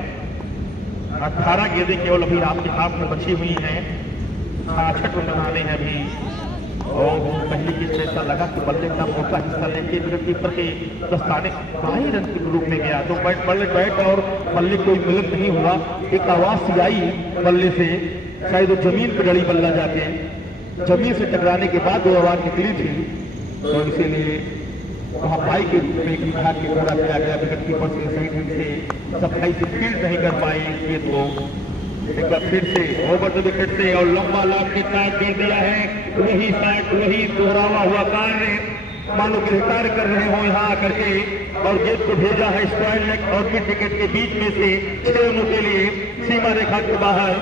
18 गेंदें केवल अभी आपके हाथ में बची हुई हैं। 66 रन बनाने हैं अभी और पहली की ऐसा लगा कि बल्ले का मौका हिस्सा लेके विकेट कीपर के दस्ताने 22 रन के रूप में गया, तो बैट और बल्ले कोई मिलन नहीं हुआ। एक आवाज सी आई बल्ले से, शायद वो जमीन पर गड़ी बल्ला जाके, जमीन से टकराने के बाद वो आवाज निकली थी, तो इसीलिए वहां पाई के रूप में विभाग के पूरा किया गया। विकेट कीपर से सही ढंग से सफाई से फील्ड नहीं कर पाए इस गेंद को। एक बार फिर से ओवर द विकेट से और लंबा लाभ के साथ दे दिया है। वही साइड वही दोहरावा हुआ कार्य मानो गिरफ्तार कर रहे हो यहाँ आकर के, और गेंद को भेजा है स्क्वायर लेग और मिड विकेट के बीच में से 6 रनों के लिए सीमा रेखा के बाहर।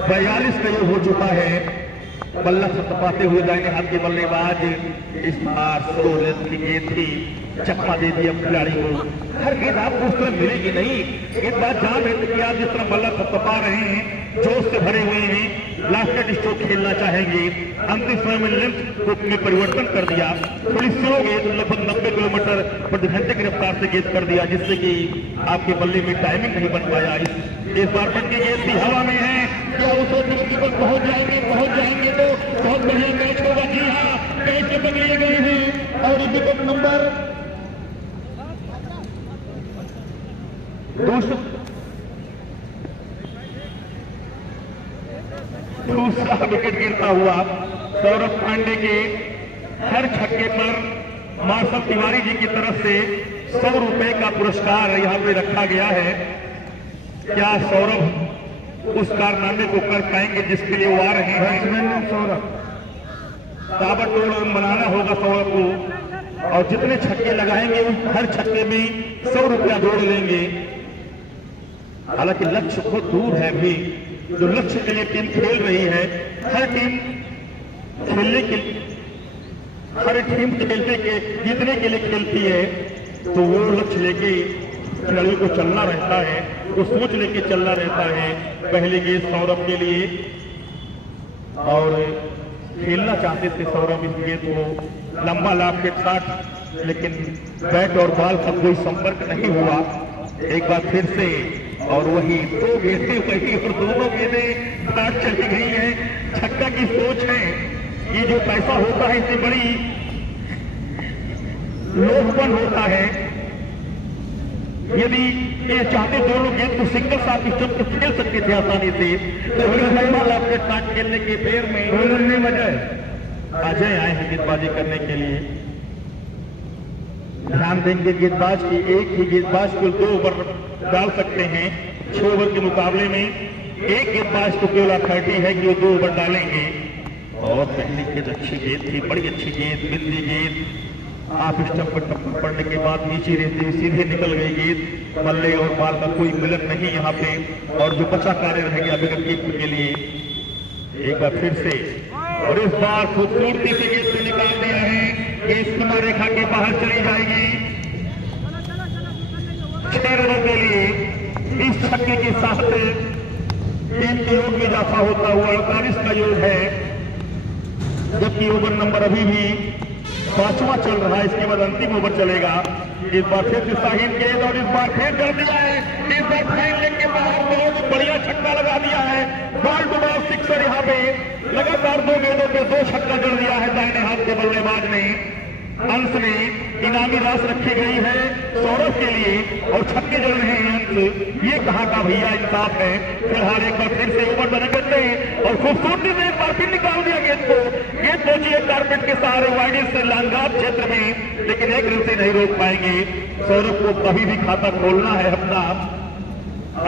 42 का योग हो चुका है। बल्ला से तपाते हुए दाहिने हाथ के बल्लेबाज इस बार स्लो लेंथ की गेंद थी, चक्का दे दिया खिलाड़ी को। हर गेंद आपको उस तरह मिलेगी नहीं। एक बात जान रहे थे कि आप जिस तरह बल्ला तपा रहे हैं, जोश से भरे हुए हैं, लास्ट स्ट्रोक खेलना चाहेंगे, अंतिम समय में लेंथ में परिवर्तन कर दिया, थोड़ी स्लो गेंद लगभग 90 किलोमीटर प्रति घंटे की रफ्तार से गेंद कर दिया, जिससे कि आपके बल्ले में टाइमिंग नहीं बन पाया। इस बार बन की गेंद भी हवा में है, क्या उस पर पहुंच जाएंगे तो बहुत बढ़िया मैच होगा। जी हाँ, कैच पकड़ लिए गए हैं और विकेट नंबर दूसरा विकेट गिरता हुआ सौरभ पांडे के हर छक्के पर मार्शल तिवारी जी की तरफ से 100 रुपए का पुरस्कार यहाँ पे रखा गया है। क्या सौरभ उस कारनामे को कर पाएंगे जिसके लिए वो आ रहे हैं? सौरभ ताबड़तोड़ बनाना होगा सौरभ को, और जितने छक्के लगाएंगे हर छक्के में 100 रुपया जोड़ लेंगे। हालांकि लक्ष्य बहुत दूर है अभी, जो लक्ष्य के लिए टीम खेल रही है, हर टीम खेलने के जीतने के लिए खेलती है, तो वो लक्ष्य लेके खिलाड़ियों को चलना रहता है, वो सोच लेके चलना रहता है। पहले गेंद सौरभ के लिए और खेलना चाहते थे सौरभ इस गेंद को लंबा लाभ के साथ, लेकिन बैट और बॉल का कोई संपर्क नहीं हुआ। एक बार फिर से और वही 2 गेंदें वही और दोनों गेंदें बात चली गई है। छक्का की सोच है, ये जो पैसा होता है इससे बड़ी लोभपन होता है। यदि ये चाहते दोनों गेंद को सिंगल साथ स्टंप को खेल सकते थे आसानी से, तो आपके साथ खेलने के फेर में अजय आए हैं गेंदबाजी करने के लिए। ध्यान देंगे गेंदबाज की, एक ही गेंदबाज को 2 ओवर डाल सकते हैं। 6 ओवर के मुकाबले में एक गेंदबाज को केवल अथॉरिटी है कि वो 2 ओवर डालेंगे। और पहली गेंद अच्छी गेंद थी, बड़ी अच्छी गेंद, बिंदी गेंद, आप स्टंप पर टप्पड़ पड़ने के बाद नीचे रहते हुए सीधे निकल गई गेंद। बल्ले और बॉल का कोई मिलन नहीं यहाँ पे, और जो बचा कार्य रह गया विकेट कीपर के लिए। एक बार फिर से और इस बार खूबसूरती से गेंद से निकाल दिया है, गेंद सीमा रेखा के बाहर चली जाएगी। 6 रनों के लिए इस छक्के के साथ टीम के योग में इजाफा होता हुआ 48 का योग है, जबकि ओवर नंबर अभी भी 5वां चल रहा है। इसके बाद अंतिम ओवर चलेगा। इस बार फिर से शाहीन गेंद और इस बार फिर कर दिया है। इस बार फाइन लेग के बाहर बहुत बढ़िया छक्का लगा दिया है, बॉल टू बॉल सिक्सर। यहाँ पे लगातार 2 गेंदों पे 2 छक्का जड़ दिया है दाहिने हाथ के बल्लेबाज ने। अंश में इनामी राशि रखी गई है सौरभ के लिए और छक्के जड़ रहे हैं अंश। ये कहाँ का भैया इंसाफ है। फिलहाल एक बार फिर से ओवर बने करते हैं और खूबसूरती से एक बार फिर निकाल दिया गेंद को। गेंद पहुंची है कारपेट के सहारे वाइड से लांगाब क्षेत्र में, लेकिन एक रन से नहीं रोक पाएंगे। सौरभ को कभी भी खाता खोलना है अपना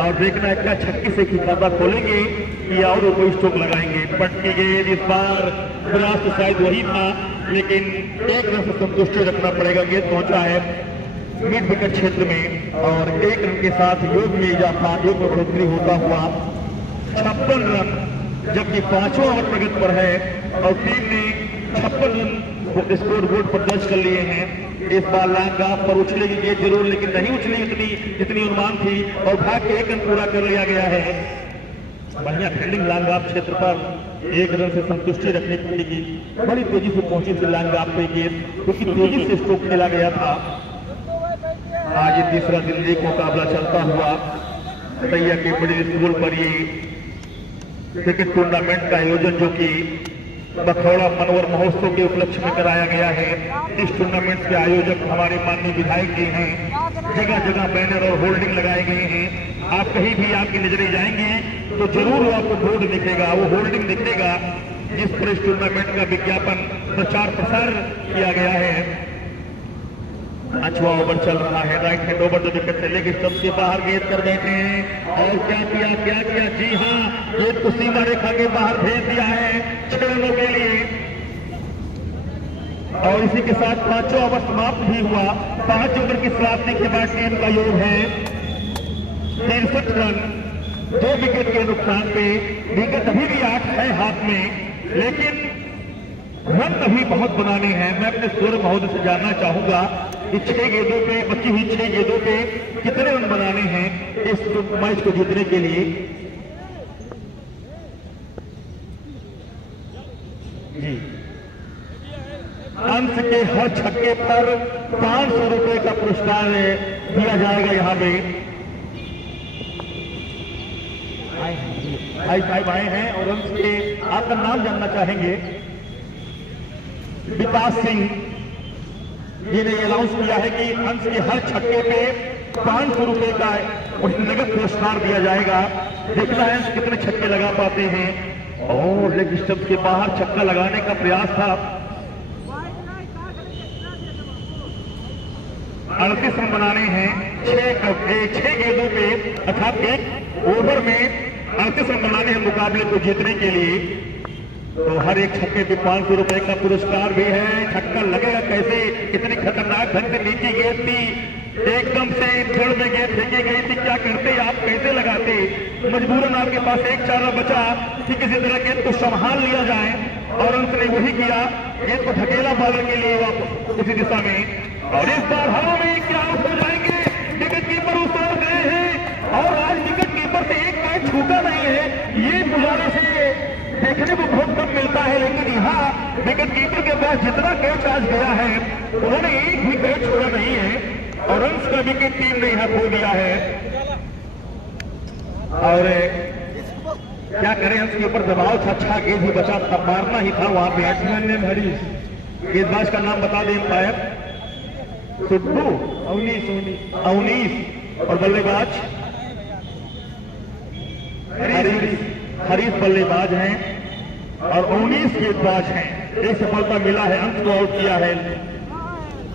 और देखना है क्या छक्के से खाता खोलेंगे या और कोई स्ट्रोक लगाएंगे। पट की गेंद इस बार विराट तो शायद वही था, लेकिन एक रन से संतुष्टि रखना पड़ेगा। गेंद पहुंचा है मिड विकेट क्षेत्र में और 1 रन के साथ योग में इजाफा, योग में बढ़ोतरी होता हुआ 56 रन, जबकि 5वां ओवर प्रगति पर है और टीम ने 56 रन स्कोर बोर्ड पर दर्ज कर लिए हैं। इस बार लांगा पर उछलेगी गेंद जरूर, लेकिन नहीं उछली जितनी अनुमान थी और भाग के 1 रन पूरा कर लिया गया है। बढ़िया फील्डिंग लांगाब क्षेत्र पर 1 रन से संतुष्टि रखनी पड़ेगी। बड़ी तेजी से पहुंची थी लांगाब पे गेंद, क्योंकि तेजी से स्ट्रोक खेला गया था। आज ये तीसरा दिन एक मुकाबला चलता हुआ तैया के बड़े स्कूल पर ये क्रिकेट टूर्नामेंट का आयोजन जो कि बखौड़ा मनोवर महोत्सव के उपलक्ष्य में कराया गया है। इस टूर्नामेंट के आयोजक हमारे माननीय विधायक जी हैं। जगह जगह बैनर और होल्डिंग लगाए गए हैं। आप कहीं भी आपकी नजरें जाएंगे तो जरूर वो आपको बोर्ड दिखेगा, वो होल्डिंग दिखेगा जिस पर इस टूर्नामेंट का विज्ञापन प्रचार प्रसार किया गया है। 5वां ओवर चल रहा है। राइट हैंड ओवर जो विकेट से लेकर स्टंप से बाहर गेंद कर बैठे हैं और क्या किया। जी हाँ, गेंद को सीमा रेखा के बाहर भेज दिया है 6 रनों के लिए। और इसी के साथ 5वां ओवर समाप्त भी हुआ। 5 ओवर की समाप्ति के बाद टीम का योग है 63 रन। 2 विकेट के नुकसान पे विकेट अभी भी 8 है हाथ में, लेकिन रन अभी बहुत बनाने हैं। मैं अपने सौरभ महोदय से जानना चाहूंगा कि 6 गेंदों पे, बची हुई 6 गेंदों पे कितने रन बनाने हैं इस मैच को जीतने के लिए। जी, अंश के हर छक्के पर 500 रुपए का पुरस्कार दिया जाएगा। यहाँ पे भाई साहब आए हैं और अंश के आपका नाम जानना चाहेंगे। विकास सिंह जी ने अनाउंस किया है कि अंश के हर छक्के पे 500 रुपए का नगद पुरस्कार दिया जाएगा। देखना है अंश कितने छक्के लगा पाते हैं। और लेग स्टंप के बाहर छक्का लगाने का प्रयास था। 38 रन बनाने हैं 6 गेंदों पे, अर्थात 1 ओवर में 38 रन बनाने हैं मुकाबले को जीतने के लिए। तो हर एक छक्के पे 500 रुपए का पुरस्कार भी है। छक्का लगेगा कैसे, कितनी खतरनाक ढंग से नीची गेंद थी, एकदम से जड़ में गेंद फेंकी गई थी। क्या करते आप, कैसे लगाते? मजबूरन आपके पास एक चारा बचा कि किसी तरह गेंद को संभाल लिया जाए, और अंत ने वही किया, गेंद को ढकेला बॉलर के लिए वापस उसी दिशा में। और इस बार हवा में क्या आउट हो जाएंगे? विकेट कीपर उतार गए हैं और आज विकेट कीपर से एक मैच छूटा नहीं है। ये गुजारा से देखने को बहुत कम मिलता है, लेकिन यहाँ विकेट कीपर के पास जितना कैच आज गया है उन्होंने एक भी कैच छोड़ा नहीं है। और अंश का विकेट टीम ने यहाँ खो दिया है। और क्या करें, अंश के ऊपर दबाव था, अच्छा गेंद ही बचा था, मारना ही था वहां पे। बैट्समैन ने हरीश, गेंदबाज का नाम बता दें अंपायर, सिद्धू अवनीश और बल्लेबाज हरीश बल्लेबाज हैं और 19 गेंदबाज हैं। एक सफलता मिला है, अंश को आउट किया है।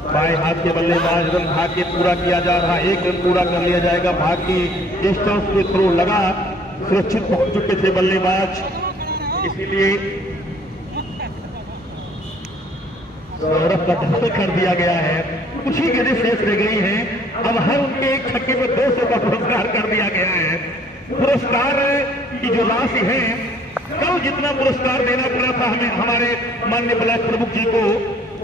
बाएं हाथ के बल्लेबाज रन भाग के पूरा किया जा रहा है। 1 रन पूरा कर लिया जाएगा। भाग की डिस्टेंस पे थ्रो लगा, सुरक्षित पहुंच चुके थे बल्लेबाज, इसीलिए सौरभ का धक्का कर दिया गया है। कुछ ही गेंदें शेष रह गई हैं। अब हर उनके एक छक्के में 200 का पुरस्कार कर दिया गया है। पुरस्कार की जो राशि है, कल जितना पुरस्कार देना पड़ा था हमें हमारे माननीय ब्लॉक प्रमुख जी को,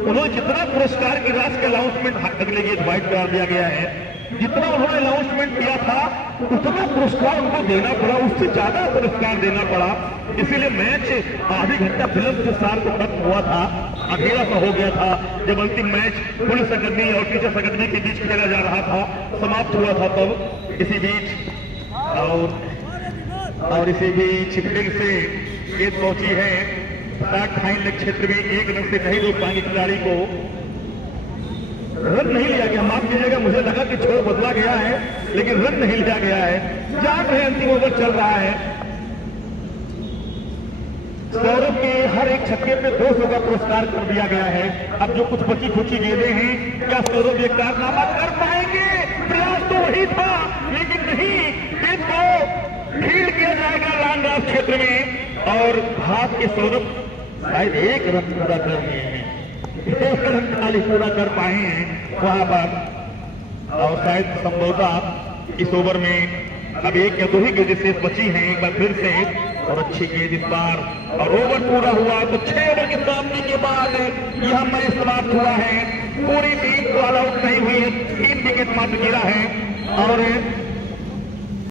उन्होंने जितना पुरस्कार की राशि का अनाउंसमेंट अगले गेट व्हाइट कर दिया गया है, जितना उन्होंने अनाउंसमेंट किया था उतना पुरस्कार उनको देना पड़ा, उससे ज्यादा पुरस्कार देना पड़ा। इसीलिए मैच आधे घंटा विलंब के साथ को खत्म हुआ था, अकेला सा हो गया था। जब अंतिम मैच पुलिस अकादमी और टीचर्स अकादमी के बीच खेला जा रहा था, समाप्त हुआ था, तब इसी बीच और इसी बीच फील्डिंग से गेंद पहुंची है 60 लेग क्षेत्र में। 1 रन से नहीं रोक पाएंगे खिलाड़ी को, रन नहीं लिया गया, माफ कीजिएगा, मुझे लगा कि छोड़ बदला गया है, लेकिन रन नहीं लिया गया है। जान रहे अंतिम ओवर चल रहा है। सौरभ के हर एक छक्के पे 200 का पुरस्कार कर दिया गया है। अब जो कुछ बची खुची गेंदें हैं, क्या सौरभ ये कारनामा कर पाएंगे? प्रयास तो वही था, लेकिन नहीं, गेंद को फील्ड किया जाएगा लॉन्ग ऑफ क्षेत्र में। और भाग के सौरभ शायद 1 रन पूरा कर दिए हैं, 1 रन खाली पूरा कर पाए हैं वहां पर। और शायद संभवतः इस ओवर में अब 1 या 2 ही गेंदें शेष बची हैं। एक बार फिर से और अच्छी गेंद इस बार, और ओवर पूरा हुआ। तो 6 ओवर की समाप्ति के बाद यह मैच समाप्त हुआ है। पूरी टीम को ऑल आउट नहीं हुई है, 3 विकेट मात्र गिरा है। और